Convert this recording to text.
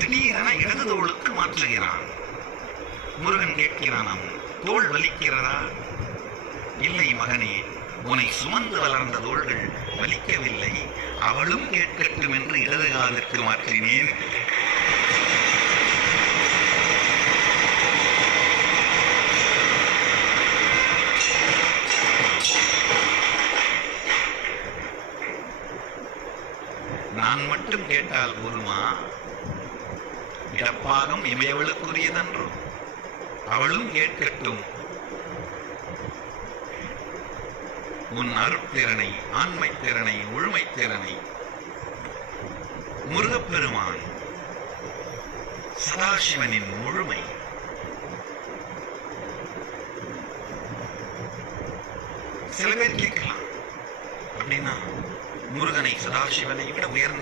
திடீரென இடது தோளுக்கு மாற்றுகிறான். முருகன் கேட்கிறானாம், தோள் வலிக்கிறதா? இல்லை மகனே, உன்னை சுமந்து வளர்ந்த தோள்கள் வலிக்கவில்லை, அவளும் கேட்கட்டும் என்று இடது காலுக்கு மாற்றினேன். நான் மட்டும் கேட்டால் போதுமா? இடப்பாகம் இமையவளுக்குரியதன்றோ? அவளும் கேட்கட்டும். உன் அருட்திறனை, ஆண்மை திறனை, முழுமை திறனை முருகப்பெருமான் சதாசிவனின் முழுமை. சில பேர் கேட்கலாம், அப்படின்னா முருகனை சதாசிவனை விட உயர்ந்த